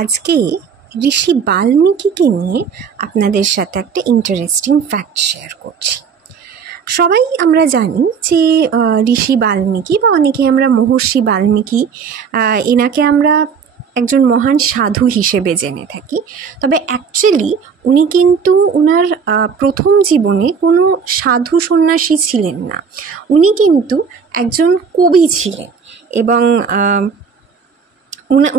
আজকে ঋষি বাল্মীকিকে নিয়ে আপনাদের সাথে একটা ইন্টারেস্টিং ফ্যাক্ট শেয়ার করছি। সবাই আমরা জানি যে ঋষি বাল্মীকি বা অনেকে আমরা মহর্ষি বাল্মীকি, এনাকে আমরা একজন মহান সাধু হিসেবে জেনে থাকি। তবে অ্যাকচুয়ালি উনি কিন্তু ওনার প্রথম জীবনে কোনো সাধু সন্ন্যাসী ছিলেন না। উনি কিন্তু একজন কবি ছিলেন এবং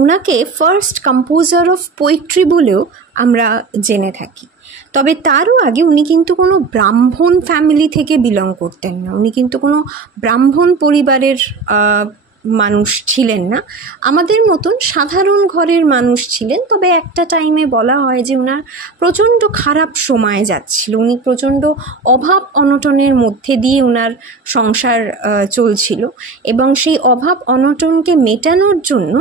ওনাকে ফার্স্ট কম্পোজার অফ পোয়েট্রি বলেও আমরা জেনে থাকি। তবে তারও আগে উনি কিন্তু কোনো ব্রাহ্মণ ফ্যামিলি থেকে বিলং করতেন না, উনি কিন্তু কোনো ব্রাহ্মণ পরিবারের মানুষ ছিলেন না, আমাদের মতন সাধারণ ঘরের মানুষ ছিলেন। তবে একটা টাইমে বলা হয় যে ওনার প্রচণ্ড খারাপ সময় যাচ্ছিল, উনি প্রচণ্ড অভাব অনটনের মধ্যে দিয়ে ওনার সংসার চলছিল এবং সেই অভাব অনটনকে মেটানোর জন্য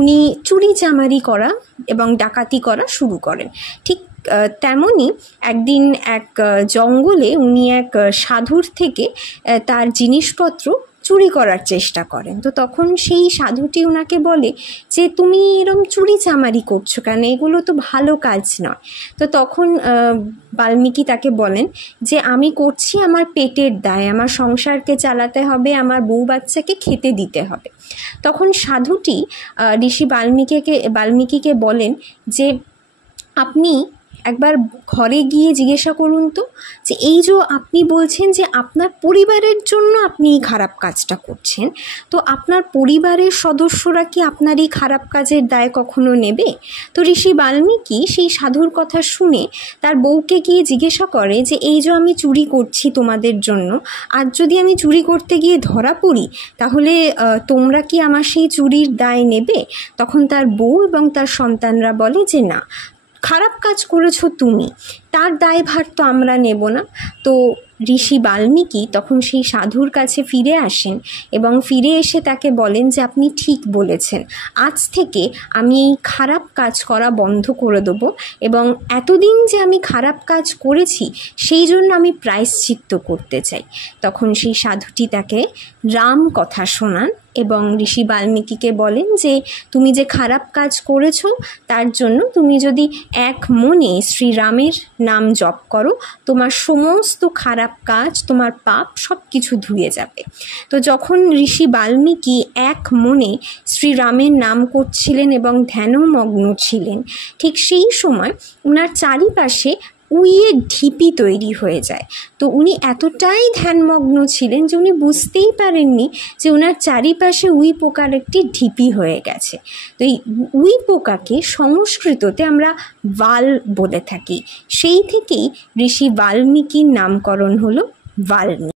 উনি চুরি চামারি করা এবং ডাকাতি করা শুরু করেন। ঠিক তেমনই একদিন এক জঙ্গলে উনি এক সাধুর থেকে তার জিনিসপত্র চুরি করার চেষ্টা করেন। তো তখন সেই সাধুটি ওনাকে বলে যে তুমি এরম চুরি চামারি করছো কেন, এগুলো তো ভালো কাজ নয়। তো তখন বাল্মীকি তাকে বলেন যে আমি করছি আমার পেটের দায়, আমার সংসারকে চালাতে হবে, আমার বউ বাচ্চাকে খেতে দিতে হবে। তখন সাধুটি ঋষি বাল্মীকিকে বলেন যে আপনি একবার ঘরে গিয়ে জিজ্ঞাসা করুন তো যে এই যে আপনি বলছেন যে আপনার পরিবারের জন্য আপনি এই খারাপ কাজটা করছেন, তো আপনার পরিবারের সদস্যরা কি আপনার এই খারাপ কাজের দায় কখনো নেবে? তো ঋষি বাল্মীকি সেই সাধুর কথা শুনে তার বউকে গিয়ে জিজ্ঞাসা করে যে এই যে আমি চুরি করছি তোমাদের জন্য, আর যদি আমি চুরি করতে গিয়ে ধরা পড়ি তাহলে তোমরা কি আমার সেই চুরির দায় নেবে? তখন তার বউ এবং তার সন্তানরা বলে যে না, খারাপ কাজ করেছো তুমি, তার দায়ভার তো আমরা নেব না। তো ঋষি বাল্মীকি তখন সেই সাধুর কাছে ফিরে আসেন এবং ফিরে এসে তাকে বলেন যে আপনি ঠিক বলেছেন, আজ থেকে আমি এই খারাপ কাজ করা বন্ধ করে দেবো এবং এতদিন যে আমি খারাপ কাজ করেছি সেই জন্য আমি প্রায়শ্চিত্ত করতে চাই। তখন সেই সাধুটি তাকে রাম কথা শোনান এবং ঋষি বাল্মীকিকে বলেন যে তুমি যে খারাপ কাজ করেছো তার জন্য তুমি যদি এক মনে শ্রীরামের নাম জপ করো, তোমার সমস্ত খারাপ কাজ, তোমার পাপ সব কিছু ধুয়ে যাবে। তো যখন ঋষি বাল্মীকি এক মনে শ্রীরামের নাম করছিলেন এবং ধ্যানমগ্ন ছিলেন, ঠিক সেই সময় ওনার চারিপাশে উইয়ের ঢিপি তৈরি হয়ে যায়। তো উনি এতটাই ধ্যানমগ্ন ছিলেন যে উনি বুঝতেই পারেননি যে ওনার চারিপাশে উই পোকার একটি ঢিপি হয়ে গেছে। তো এই উই পোকাকে সংস্কৃততে আমরা বাল বলে থাকি। সেই থেকেই ঋষি বাল্মীকির নামকরণ হলো বাল্মীকি।